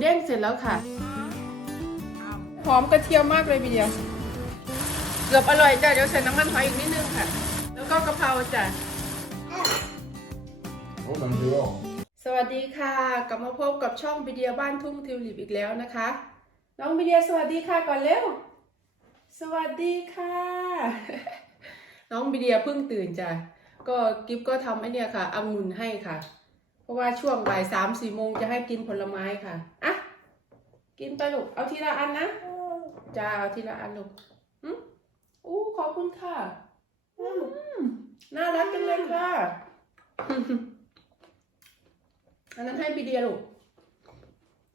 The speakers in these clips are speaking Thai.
เด้งเสร็จแล้วค่ะ หอมกระเทียมมากเลยพี่เดียวเกือบอร่อยจ้ะเดี๋ยวใส่น้ำมันหอยอีกนิดนึงค่ะ แล้วก็กะเพราจ้ะ Oh, dankjewel. สวัสดีค่ะ กลับมาพบกับช่องวิดีโอบ้านทุ่งทิวลิปอีกแล้วนะคะ น้องวิดีโอสวัสดีค่ะก่อนเร็ว สวัสดีค่ะ น้องวิดีโอเพิ่งตื่นจ้ะ ก็กิฟก็ทำไอเนี่ยค่ะองุ่นให้ค่ะ เพราะว่าช่วงบ่ายสามสี่โมงจะให้กินผลไม้ค่ะ อะ กินไปลูก เอาทีละอันนะจ้าเอาทีละอันลูกอืมอู้ขอบคุณค่ะอืมน่ารักจังเลยค่ะอันนั้นให้ปีเดียลูก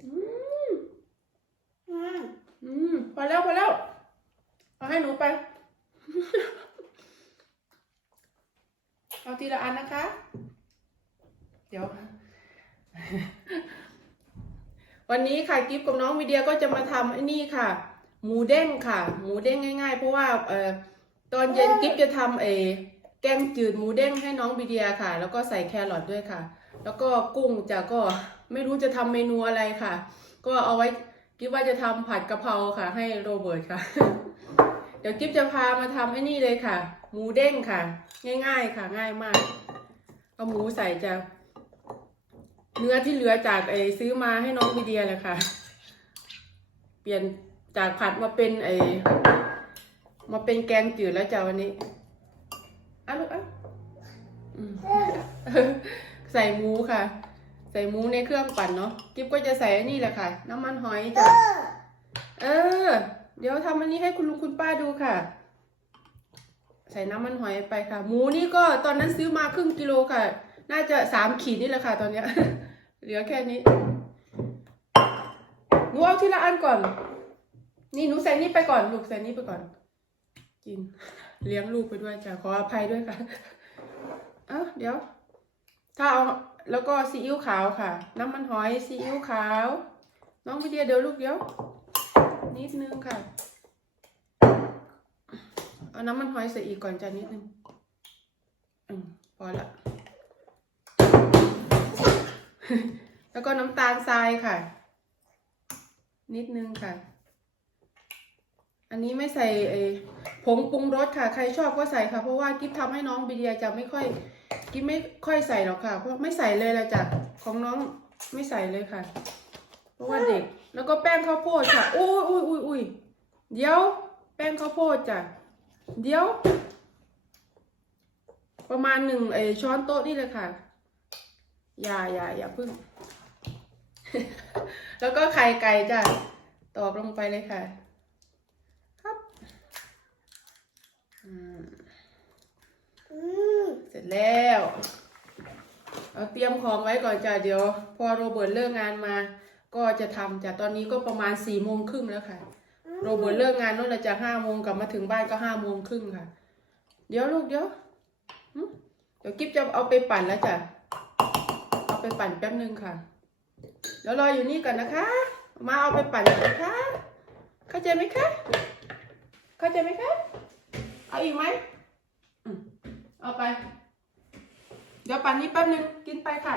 อืมอืมพอแล้วพอแล้ว เอาให้หนูไป เอาทีละอันนะคะ เดี๋ยว วันนี้ค่ะกิฟกับน้องวิเดียก็จะมาทำไอ้นี่ค่ะ หมูเด้งค่ะ หมูเด้งง่าย ๆ เพราะว่าเอ่อตอนเย็นกิฟจะทำเออแกงจืดหมูเด้งให้น้องวิเดียค่ะ แล้วก็ใส่แครอทด้วยค่ะ แล้วก็กุ้งจะก็ไม่รู้จะทำเมนูอะไรค่ะ ก็เอาไว้กิฟว่าจะทำผัดกะเพราค่ะ ให้โรเบิร์ตค่ะ เดี๋ยวกิฟจะพามาทำไอ้นี่เลยค่ะ หมูเด้งค่ะ ง่ายๆค่ะ ง่ายมาก เอาหมูใส่จะ เนื้อที่เหลือจากไอซื้อมาให้น้องวิเดียเลยค่ะ เปลี่ยนจากผัดมาเป็นไอมาเป็นแกงจืดแล้วจ้ะวันนี้อะลูกอะใส่หมูค่ะ ใส่หมูในเครื่องปั่นเนาะกิ๊บก็จะใส่อันนี่แหละค่ะ น้ำมันหอยจ้ะเออ เดี๋ยวทำอันนี้ให้คุณลุงคุณป้าดูค่ะ ใส่น้ำมันหอยไปค่ะ หมูนี่ก็ตอนนั้นซื้อมาครึ่งกิโลค่ะ น่าจะสามขีดนี่แหละค่ะ ตอนเนี้ย เหลือแค่นี้ หนูเอาทีละอันก่อน นี่หนูใส่นี่ไปก่อน ลูกใส่นี่ไปก่อน กิน เลี้ยงลูกไปด้วยจ้ะ ขออภัยด้วยค่ะ เอ้าเดี๋ยว ถ้าเอา แล้วก็ซีอิ๊วขาวค่ะ น้ำมันหอย ซีอิ๊วขาว น้องวิเดียเดี๋ยวลูกเดี๋ยว นิดนึงค่ะ เอาน้ำมันหอยใส่อีกก่อนจ้ะนิดนึง อืมพอละ แล้วก็น้ำตาลทรายค่ะ นิดนึงค่ะ อันนี้ไม่ใส่เอผงปรุงรสค่ะ ใครชอบก็ใส่ค่ะ เพราะว่ากิ๊บทำให้น้องบิเดียจะไม่ค่อยกิ๊บไม่ค่อยใส่หรอกค่ะ เพราะไม่ใส่เลยละจ้ะของน้องไม่ใส่เลยค่ะ เพราะว่าเด็ก แล้วก็แป้งข้าวโพดค่ะ อุ้ยอุ้ยอุ้ยอุ้ยเดี๋ยว แป้งข้าวโพดจ้ะ เดี๋ยว ประมาณหนึ่งไอช้อนโต๊ะนี่เลยค่ะ อย่าอย่าอย่าพึ่ง แล้วก็ไข่ไก่จ้ะ ตอกลงไปเลยค่ะ ครับอืมเสร็จแล้ว เอาเตรียมของไว้ก่อนจ้ะ เดี๋ยว พอโรเบิร์ตเลิกงานมา ก็จะทำจ้ะ ตอนนี้ก็ประมาณสี่โมงครึ่งแล้วค่ะ โรเบิร์ตเลิกงานนู่นแหละจะห้าโมงกลับมาถึงบ้านก็ห้าโมงครึ่งค่ะ เดี๋ยวลูกเดี๋ยวหึเดี๋ยวกิ๊บจะเอาไปปั่นแล้วจ้ะเอา ไปปั่นแป๊บนึงค่ะ เดี๋ยวรออยู่นี่ก่อนนะคะ มาเอาไปปั่นก่อนนะคะ เข้าใจไหมคะ เข้าใจไหมคะ เอาอีกไหมเอาไป เดี๋ยวปั่นนี้แป๊บนึง กินไปค่ะ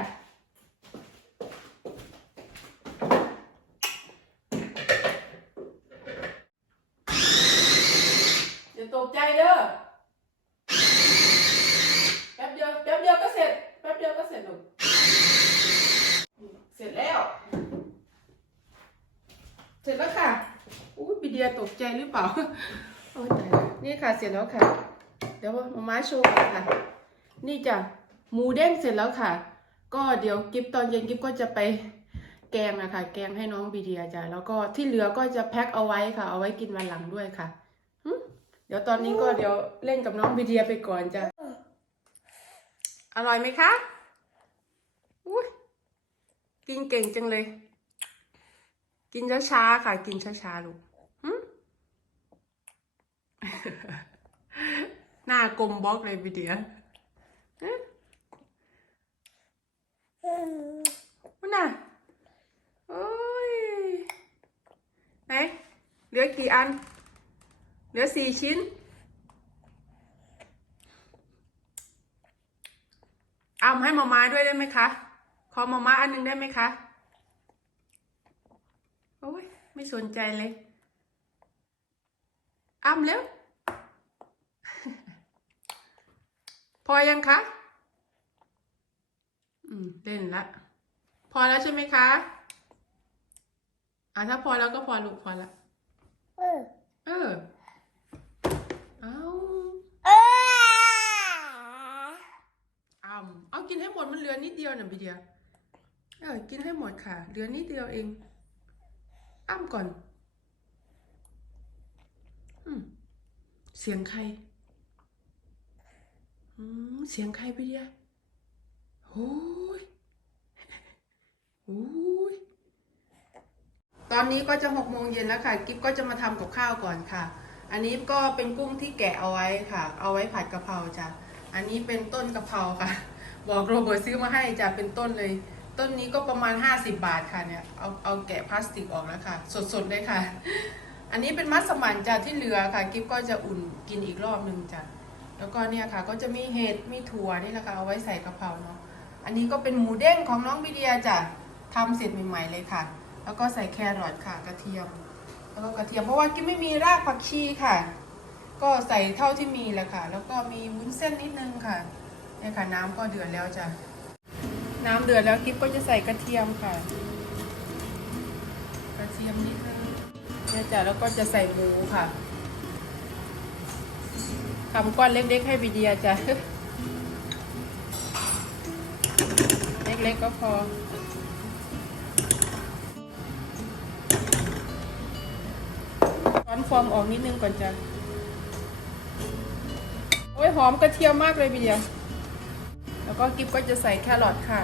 เดี๋ยวตกใจเด้อ แป๊บเดียว แป๊บเดียวก็เสร็จ แป๊บเดียวก็เสร็จลูก เสร็จแล้ว เสร็จแล้วค่ะอู้ปีเดียตกใจหรือเปล่าโอ้ยตายแล้วนี่ค่ะเสร็จแล้วค่ะ เดี๋ยวมาม่าโชว์กันค่ะ นี่จ้ะหมูเด้งเสร็จแล้วค่ะ ก็เดี๋ยวกิฟตอนเย็นกิฟก็จะไปแกงนะคะแกงให้น้องบีเดียจ้ะแล้วก็ที่เหลือก็จะแพ็คเอาไว้ค่ะ เอาไว้กินวันหลังด้วยค่ะหึเดี๋ยวตอนนี้ก็เดี๋ยวเล่นกับน้องบีเดียไปก่อนจ้ะอร่อยไหมคะอุ้ย กินเก่งจังเลย กินช้าๆค่ะ กินช้าๆลูกหึหน้ากลมบล็อกเลยบีเดียหึมันน่ะโอ้ยไหนเหลือกี่อัน เหลือสี่ชิ้น เอาให้มามาด้วยได้ไหมคะ ขอมาม่าอันหนึงได้ไหมคะ โอ้ย ไม่สนใจเลย อ้ำแล้ว พอยังคะ อืม เล่นละ พอแล้วใช่ไหมคะ อะถ้าพอแล้วก็พอลูกพอละ เออ เออ เอาเอออ้ำเอากินให้หมดมันเหลือนิดเดียวน่ะพี่เดีย เออกินให้หมดค่ะ เหลือนิดเดียวเอง อ้ำก่อน อืม เสียงใคร อืม เสียงใครพี่เดียโอ้ยโอ้ยตอนนี้ก็จะหกโมงเย็นแล้วค่ะ กิ๊บก็จะมาทำกับข้าวก่อนค่ะ อันนี้ก็เป็นกุ้งที่แกะเอาไว้ค่ะ เอาไว้ผัดกะเพราจ้ะ อันนี้เป็นต้นกะเพราค่ะ บอกโรเบิร์ตซื้อมาให้จ้ะ เป็นต้นเลย ต้นนี้ก็ประมาณ 50 บาทค่ะเนี่ยเอาเอาแกะพลาสติกออกแล้วค่ะ สดๆเลยค่ะ อันนี้เป็นมัสมั่นจ้ะที่เหลือค่ะกิ๊บก็จะอุ่นกินอีกรอบหนึ่งจ้ะแล้วก็เนี่ยค่ะ ก็จะมีเห็ดมีถั่วนี่แหละค่ะเอาไว้ใส่กะเพราเนาะอันนี้ก็เป็นหมูเด้งของน้องบิเดียจ้ะทำเสร็จใหม่ๆเลยค่ะ แล้วก็ใส่แครอทค่ะกระเทียม แล้วก็กระเทียมเพราะว่ากิ๊บไม่มีรากผักชีค่ะ ก็ใส่เท่าที่มีแหละค่ะ แล้วก็มีวุ้นเส้นนิดนึงค่ะเนี่ยค่ะน้ำก็เดือดแล้วจ้ะ น้ำเดือดแล้วกิ๊บก็จะใส่กระเทียมค่ะ กระเทียมนิดนึงเนี่ยจ้ะแล้วก็จะใส่หมูค่ะทำก้อนเล็กๆให้บีเดียจ้ะเล็กๆก็พอช้อนฟอร์มออกนิดนึงก่อนจ้ะโอ้ยหอมกระเทียมมากเลยบีเดีย แล้วก็กิฟก็จะใส่แครอทค่ะ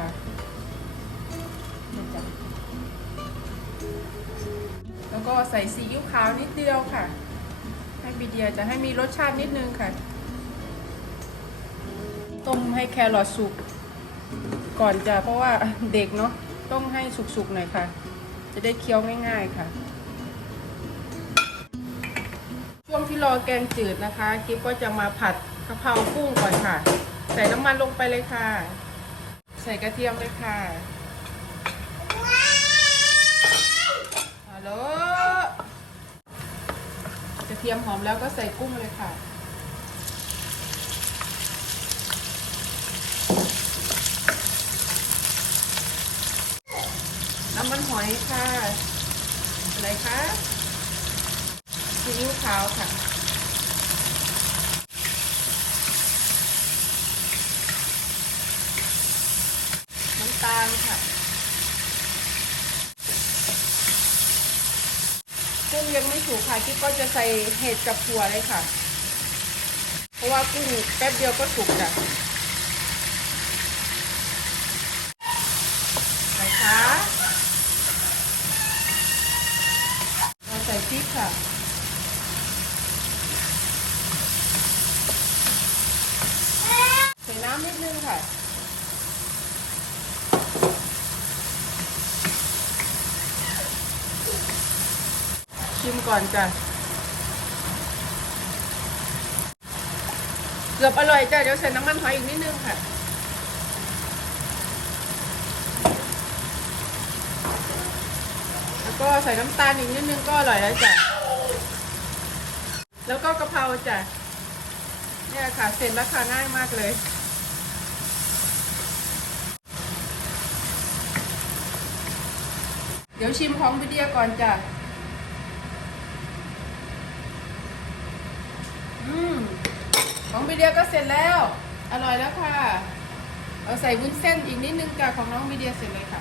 แล้วก็ใส่ซีอิ๊วขาวนิดเดียวค่ะ ให้บีเดียจะให้มีรสชาตินิดนึงค่ะ ต้มให้แครอทสุกก่อนจะเพราะว่าเด็กเนาะต้องให้สุกๆหน่อยค่ะ จะได้เคี้ยวง่าย ๆค่ะ ช่วงที่รอแกงจืดนะคะ กิ๊บก็จะมาผัดกะเพรากุ้งก่อนค่ะ ส่น้ำมันลงไปเลยค่ะ ใส่กระเทียมเลยค่ะฮัลโหลกระเทียมหอมแล้วก็ใส่กุ้งเลยค่ะน้ำมันหอยค่ะ อะไรคะซีอิ๊วขาวค่ะ ตาลค่ะกุ้งยังไม่สุกค่ะกิ๊บก็จะใส่เห็ดกับถั่วเลยค่ะ เพราะว่ากุ้งแป๊บเดียวก็สุกจ้ะใส่คะเราใส่พริกค่ะ ใส่น้ำนิดนึงค่ะ ชิมก่อนจ้ะ เกือบอร่อยจ้ะ เดี๋ยวใส่น้ำมันหอยอีกนิดนึงค่ะ แล้วก็ใส่น้ำตาลอีกนิดนึงก็อร่อยแล้วจ้ะ แล้วก็กะเพราจ้ะ เนี่ยค่ะ เสร็จแล้วค่ะง่ายมากเลยเดี๋ยวชิมของวิเดียก่อนจ้ะ อืมของวิเดียก็เสร็จแล้ว อร่อยแล้วค่ะ เอาใส่วุ้นเส้นอีกนิดนึงจ้ะของน้องวิเดียเสร็จเลยค่ะ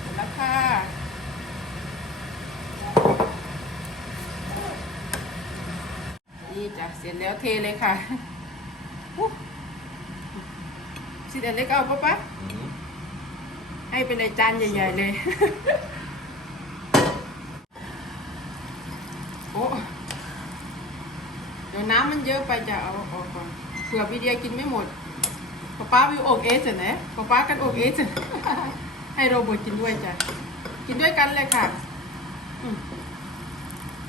เสร็จแล้วค่ะนี่จ้ะเสร็จแล้วเทเลยค่ะอู้สิเล็กเอาปะปะให้เป็นในจานใหญ่ ๆ เลย โอ้ ยวน้ำมันเยอะไปจะเอาออกก่อนเผื่อวิเดียกินไม่หมดป๊าป้าวิวอกเอสจ้ะนะป๊าป้ากันอกเอสจ้ะให้โรเบิร์ตกินด้วยจ้ะกินด้วยกันเลยค่ะอืม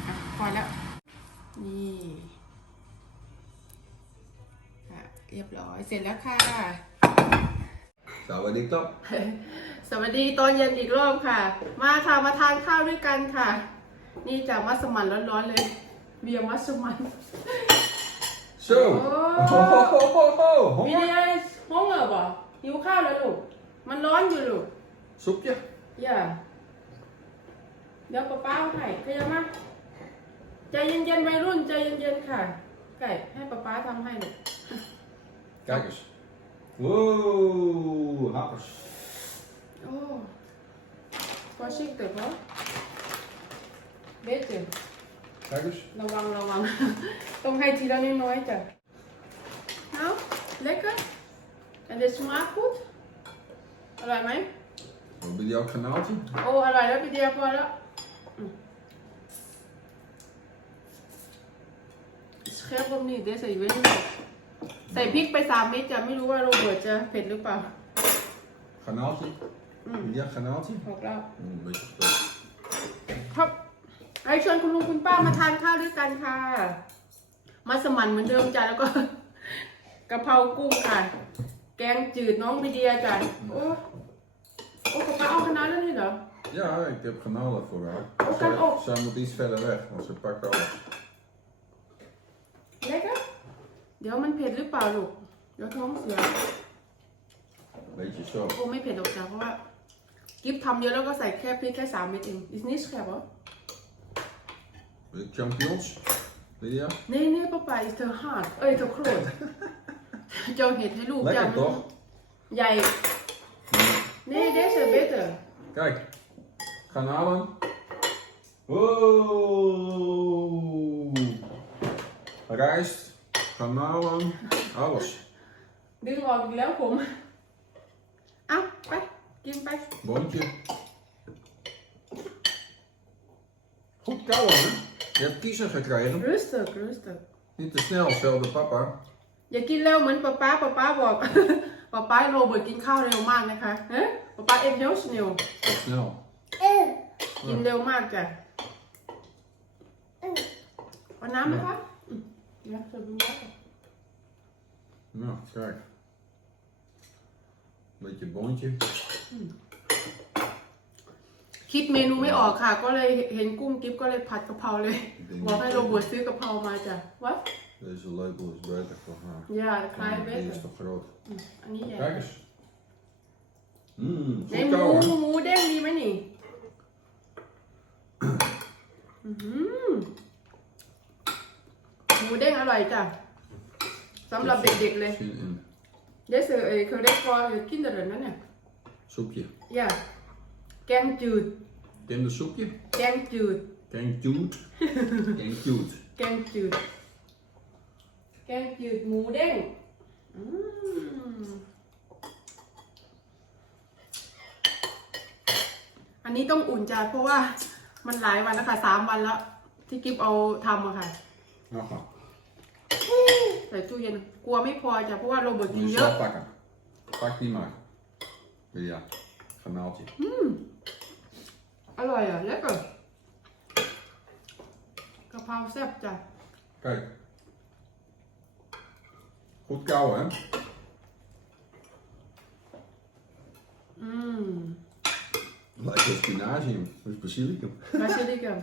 อะพอแล้ว นี่ค่ะเรียบร้อยเสร็จแล้วค่ะ สวัสดีครับ สวัสดีตอนเย็นอีกรอบค่ะ มาค่ะมาทานข้าวด้วยกันค่ะ นี่จากมัสมั่นร้อนๆเลย เบียร์มัสมั่น Zo. Oh. Ho, ho, ho, ho, ho. มี Honger? อะไรห้องเหรอบ่หิวข้าวแล้วลูก มันร้อนอยู่ลูก Soepje? อย่าเดี๋ยวป้าป้าเอาให้ขยับมาใจเย็นๆวัยรุ่นใจเย็นๆค่ะ ไก่ให้ป้าป้าทำให้ลูก Kijk eens. Wow, happers. โอ้พอชิกเต๋อเพราะเบสเจอ Kijk eens. ระวังระวัง ต้องให้ทีละน้อยๆจ้ะเอาเล็กอะอันเดสมาร์กูดอร่อยไหม Wat ben jouw kanaaltje? โอ้อร่อยแล้วพี่เดียพอแล้วอืมเชฟผมนี่เดยวใส่เว้นใส่พริกไปสามเม็ดจะไม่รู้ว่าโรเบิร์ตจะเผ็ดหรือเปล่า Kanaaltje? Mm. Ben jij kanaaltje? บอกแล้ว Mm, een beetje groot. ครับไอชวนคุณลุงคุณป้ามาทานข้าวด้วยกันค่ะ มาสมันเหมือนเดิมจ้ะแล้วก็กะเพรากุ้งค่ะ แกงจืดน้องวิเดียจ้ะโอ้โอ้ป้าเอาคณะแล้วนี่เหรอ Ja, ik heb kanalen voor haar. Hoe kan Zij, op? zij moet iets verder weg, want ze pakt alles. เล็กอะเดี๋ยวมันเผ็ดหรือเปล่าลูก เดี๋ยวท้องเสีย Beetje zo. โอ้ไม่เผ็ดหรอกจ้ะเพราะว่า กิฟทำเยอะแล้วก็ใส่แค่พริกแค่สามเม็ดเองอิสนิช แค่ปะ Wil je champignons? Lydia? นี่นี่ป้าป๋าอิสเธอฮาร์ดเอ้ยเธอโครดเจ้าเห็ดให้ลูกจ้ะ Lekker toch? ใหญ่ Nee, deze beter. Kijk. Garnalen. Wow. Rijst. Garnalen. Alles. ดึงออกอีกแล้วผม เอาไป กินไป Boontje. Goed kauwen, hè? Je hebt kiezen gekregen. rustig rustig Niet te snel, zelfde papa. อย่ากินเร็วเหมือนป๊าป๊าป๊าป๊าบอก ป๊าป๊าโรเบิร์ตกินข้าวเร็วมากนะคะเฮ้ป๊าป๊าเอ็มเฮลสเนล Te snel. กินเร็วมากจ้ะเอาน้ำไหมคะอืมเดี๋ยวจะดูแล้ว Nou, kijk. Beetje boontje. คิดเมนูไม่ออกค่ะ ก็เลยเห็นกุ้งกิ๊บก็เลยผัดกะเพราเลย Ik denk บอกให้โร dat เบิร์ตซื้อกะเพรามาจ้ะวะ deze lepel is beter voor haar. อย่าคล้าย Die เบส is te groot. อันนี้ใหญ่ Kijk eens. Mmm, ใน goed หมู kauwen. หมูเด้งดีไหมนี่อื้อหือหมูเด้งอร่อยจ้ะสำหรับเด็กๆเลย Misschien een Deze uh, gerecht voor de kinderen, hè? soepje. Ja. แกงจืด Kindersoepje. แกงจืด Ken cute. Ken cute. แกงจืด แกงจืดหมูเด้งอืมอันนี้ต้องอุ่นจ้ะเพราะว่ามันหลายวันแล้วค่ะสามวันแล้ว ที่กิฟเอาทำอะค่ะ Nou, ga. ใส่ตู้เย็นกลัวไม่พอจ้ะเพราะว่าโรเบิร์ต Moet กิน je เยอะ zelf pakken. Pak die maar. Ja, garnaaltje. อร่อยอะแล้วก็กะเพราแซ่บจ้ะ Kijk. Goed kauwen, hè? อืม Lijkt wel spinazie. Dat is basilicum. มาชิลิกัม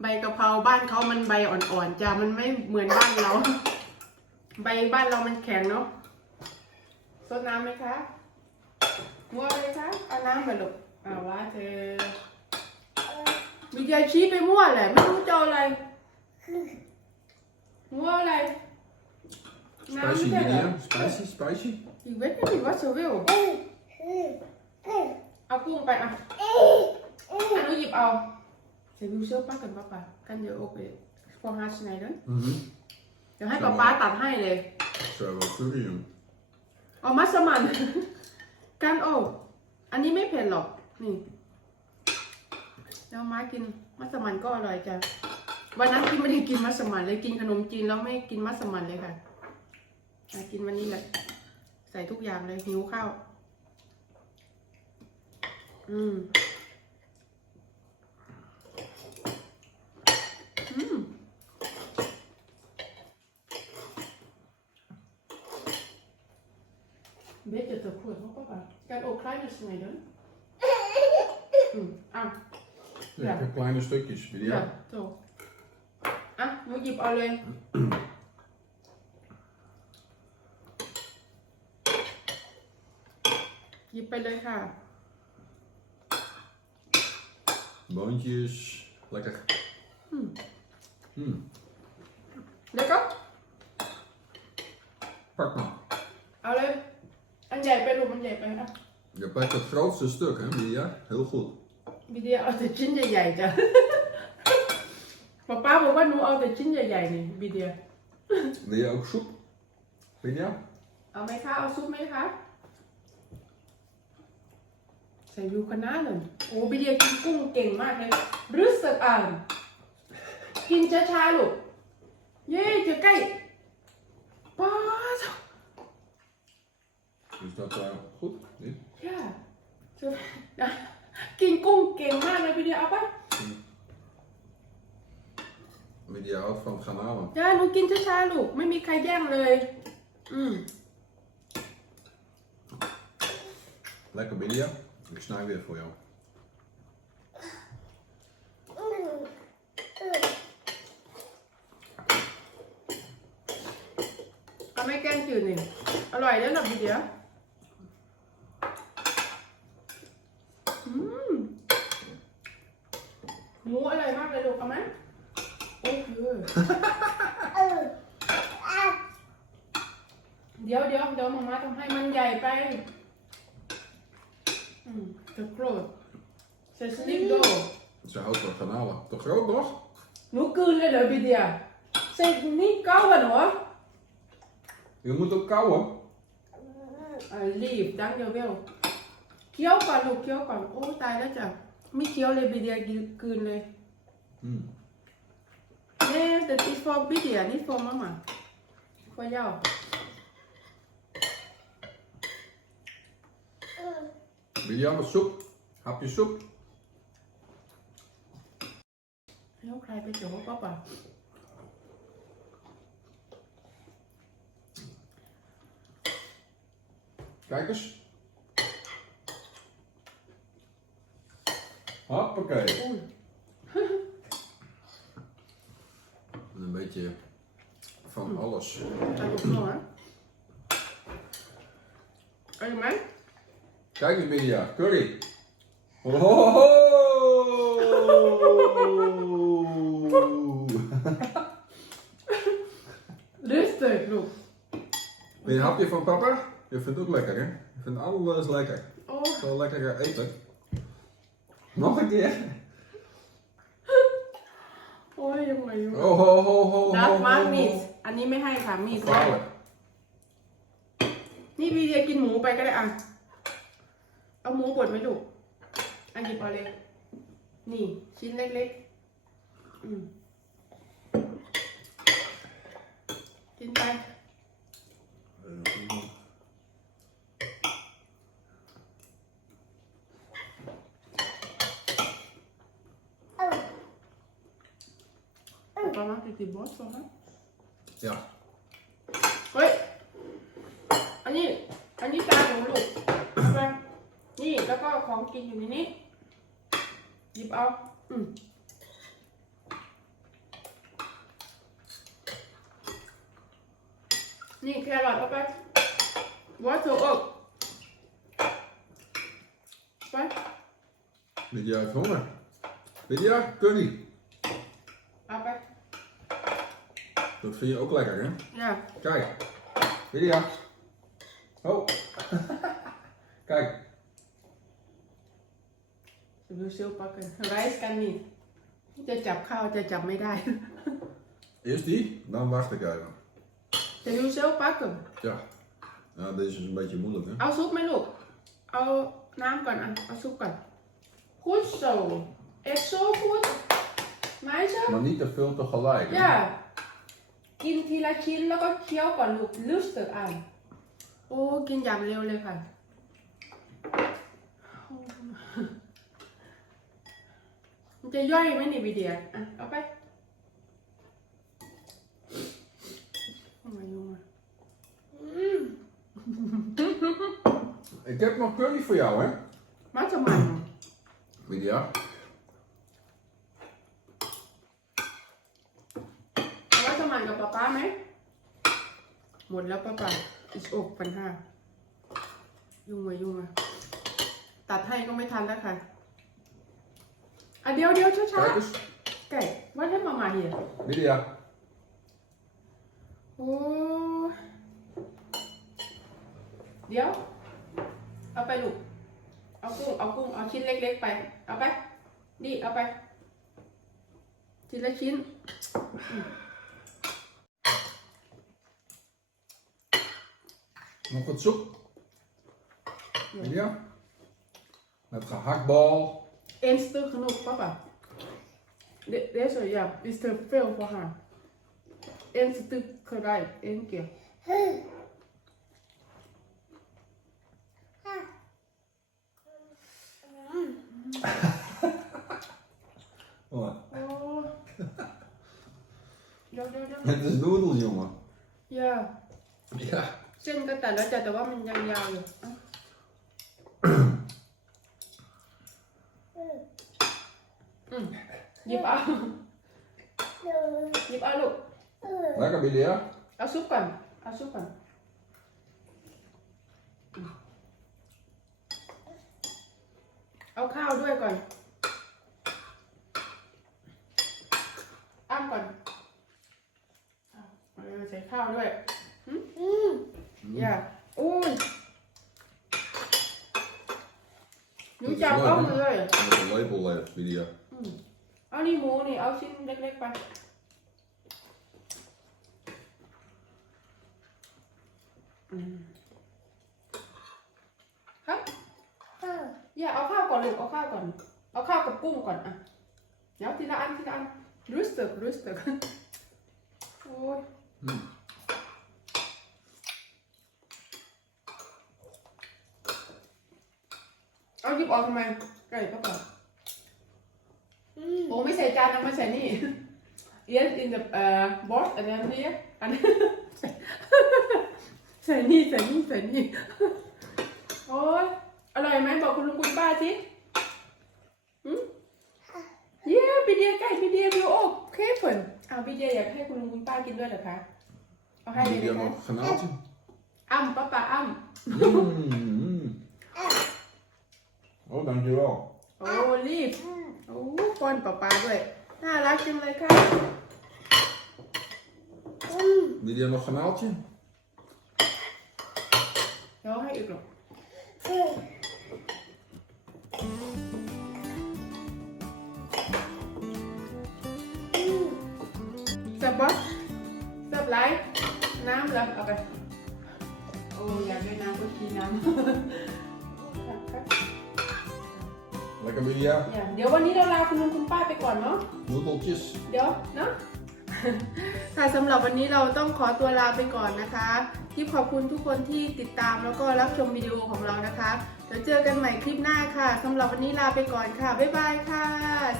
ใบกะเพราบ้านเขามันใบอ่อนๆจ้ะมันไม่เหมือนบ้านเรา ใบบ้านเรามันแข็งเนาะสดน้ำไหมคะมัวเลยคะเอาน้ำไปลูก เอาว่าเธอ มีใจชี้ไปมั่วแหละไม่รู้จะเอาอะไรมัวอะไร น้ำ Spicy, ไม่ใช่เหรอ Lydia. Spicy, spicy. อีกเวทไม่ถือว่าเซเวลเอากุ้งไปอะอันนู้นหยิบเอาเซวิลเซลป้ากันป้าป่ะกันเดี๋ยวโอเคฟองฮาร์ชไนเดน Mhm. เดี๋ยวให้ป้าป้าตัดให้เลย Zo, wel curry, jong. เอามัสมันกันโออันนี้ไม่เผ็ดหรอก นี่แล้วมากินมัสมันก็อร่อยจ้ะวันนั้นพี่ไม่ได้กินมัสมันเลยกินขนมจีนแล้วไม่กินมัสมันเลยค่ะกินวันนี้แหละใส่ทุกอย่างเลยหิวข้าวอืมเบสจะตะว่าการออกเคุย snijden. Mm. Ah, Ja, ik heb kleine stukjes. Wil je? ja, zo. Ah, หนูหยิบเอาเลย หยิบไปเลยค่ะ Boontjes. Lekker. Hmm. Mm. แล้วก็ Pak maar. เอาเลย อันใหญ่ไปลูกมันใหญ่ไปอ่ะ Je pakt het grootste stuk, hè, Lia? Heel goed. วิดีโอเอาแต่ชิ้นใหญ่ๆจ้ะป๊าป้าบอกว่าหนูเอาแต่ชิ้นใหญ่ๆนี่วิดีโอ Wil je ook soep? Lia? เอาไหมคะ เอาซุปไหมคะ ใส่ยูคาน่าเลยโอ้วิดีโอกินกุ้งเก่งมากเลยรู้สึกอ่านกินช้าๆลูก เย้เจะใกล้ป้าด Is dat uh, goed? Dit? ย่าเจะนะ กินกุ้งเก่งมากเลยวิดีโอเอาปะ Lia houdt van garnalen. ย่าหนูกินช้าๆลูก ไม่มีใครแย่งเลย อืม Lekker, Lia. Ik snij weer voor jou. เอาไม่แกล้งจืดนี่อร่อยแล้วหรอวิดีโออืม หมูอร่อยมากเลยลูกเอาไหมโอ้คือเดี๋ยวเดี๋ยวเดี๋ยวมาม่าทำให้มันใหญ่ไป อืมจะโกรธเซสนิกโด Ze houdt van garnalen. Te groot nog? หนูกลืนเลยเหรอวิดีโอเซสนิกเก้าวันเหรอ Je moet ook kauwen. เอ่อรีบดังเดียวเวลเคี้ยวก่อนลูกเคี้ยวก่อนโอ้ตายแล้วจ้ะ ไม่เคี้ยวเลยวิดีโอกลืนเลย Mm. เน่แต่ is for วิดีโอนี่ for มาม่า for เย้า Lia, wat soep? Hapje soep? แล้วใครไปโจ้ก็ป่ะ Kijk eens. Hoppakee. อุ้ย En een beetje van alles. เอาลูก Hoppakee. Een beetje van hm. alles. kijk wel hè. Mij? Kijk eens Media, curry. Oh, ho, ho. Wil je hapje van papa? Je vindt het ook lekker, hè? Je vindt alles lekker. Oh. Lekker eten. Nog een keer. โอ้ยยังไงอยู่ Oh, ho, ho, ho, ดัก ho, มาร์ก ho, มีด ho. อันนี้ไม่ให้ค่ะมีด Gevaarlijk. นี่วีเดียกินหมูไปก็ได้อะ เอาหมูบดไหมลูกอันหยิบเอาเลย นี่ ชิ้นเล็กๆอืมกินไป Papa maakt ik die bord van hè? Ja. เฮ้ย อันนี้ อันนี้จานหนูลูกเอาไปนี่แล้วก็ของกินอยู่ในนี้ หยิบเอา อืมนี่แครอทเอาไปวอเตอร์อกไป Lydia heeft honger. Lydia, curry. เอาไป Dat vind je ook lekker, hè? อย่า Kijk. Lydia. Oh. Kijk. จะดูเซลปักกันไรซ์กันนี่จะจับข้าวจะจับไม่ได้ Eerst die, dan wacht ik even. จะดูเซลปักกัน Ja. Nou, deze is een beetje moeilijk, hè? เอาซุปไหมลูกเอาน้ำก่อนอะเอาซุปก่อนพูดโซเอ็กโซพูดไม่ใช่ Maar niet te veel tegelijk. hè? ย่า กินทีละชิ้นแล้วก็เคี้ยวก่อนลูกรู้สึกอ่านโอ้กินอย่างเร็วเลยค่ะโอ้มันจะย่อยไหมนี่วิดีโออะเอาไปเอามาโยนมา Ik Ik heb nog curry voor jou, hè? มัสมั่น Lydia. เอามัสมั่นกับป๊าป๊า ไหม หมดแล้วป๊าป๊าอิสอกพันห้า ยุ่งมายุ่งมาตัดให้ก็ไม่ทันแล้วค่ะอะเดี๋ยวเดี๋ยวช้า Kijk eens. ๆไก่ว่าให้มามาเหีย Lydia. โอ้ยเดี๋ยว เอาไปลูก เอากุ้ง เอากุ้ง เอาชิ้นเล็กๆไป เอาไป นี่ เอาไปชิ้นละชิ้น Nog wat soep? Lydia? Met gehaktbal. เอ็นสเตอร์ขนม ป่ะป่ะเดเดสอยากอิสเตอร์เฟลพอหาเอ็นสตึกเคยได้เอ็นเกี่ยว Oh, โอ้เดี๋ยวเดี๋ยวเดี๋ยว het is noedels, jongen. อย่า Ja. เส้นก็ตัดแล้วจ้ะแต่ว่ามันยังยาวอยู่อะอืมหยิบเอาหยิบเอาลูก Lekker, Lydia. เอาซุปก่อน เอาซุปก่อน เอาข้าวด้วยก่อน อ้ำก่อนเอาเออใส่ข้าวด้วย หึอย่าอุ้ยหนูจับเอามือเลย Met een lepel, eh, Lydia. อืมเอานี่หมูนี่เอาชิ้นเล็กๆไปอืมครับอย่าเอาข้าวก่อนลูกเอาข้าวก่อนเอาข้าวกับกุ้งก่อนอะเดี๋ยวทีละอันทีละอันรู้สึกรู้สึกโอ้ย Mm. เอาหยิบออก ทำไมไก่ก็ก่อนโอ้ไม่ใส่จานเอามาใส่นี่ Yes in the uh, box and then here อันนี้ใส่นี่ใส่นี่ใส่นี่โอ้ยอร่อยไหมบอกคุณลุงคุณป้าสิหืมเย้บีเดียไก่บีเดียวิวโอ้เคฟเฟินอ้าวบีเดียอยากให้คุณลุงคุณป้ากินด้วยเหรอคะเอาให้เลย Lydia นะ nog een granaaltje? อ้ำป้าป้าอ้ำ Mm. Oh, dankjewel. โอ้รีบโอ้ป้อนป้าป้าด้วยน่ารักจังเลยค่ะ Lydia nog een granaaltje? เดี๋ยวให้อีกหรอกแซ่บปะแซ่บไรน้ำเหรอเอาไป โอ้อยากได้น้ำก็กินน้ำ Lekker, Lydia. เนี่ยเดี๋ยววันนี้เราลาคุณลุงคุณป้าไปก่อนเนาะ Noedeltjes. เดี๋ยวเนาะ ค่ะสำหรับวันนี้เราต้องขอตัวลาไปก่อนนะคะที่ขอบคุณทุกคนที่ติดตามแล้วก็รับชมวิดีโอของเรานะคะ เดี๋ยวเจอกันใหม่คลิปหน้าค่ะสำหรับวันนี้ลาไปก่อนค่ะ บ๊ายบายค่ะ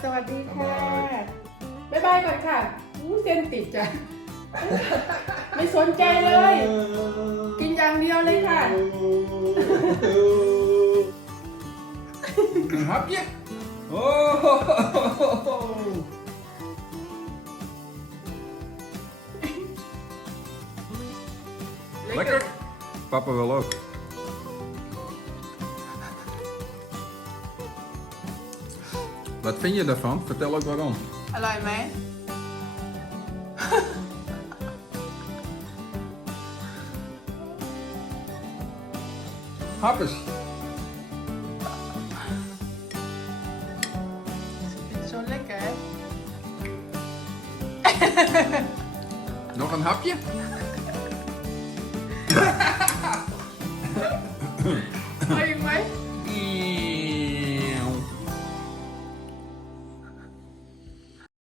สวัสดีค่ะ บ๊ายบายก่อนค่ะอู้เส้นติดจ้ะ ไม่สนใจเลย กินอย่างเดียวเลยค่ะ Een hapje? Oh. Lekker. Papa wil ook. Wat vind je daarvan? Vertel ook waarom. Hallo mij. Happers.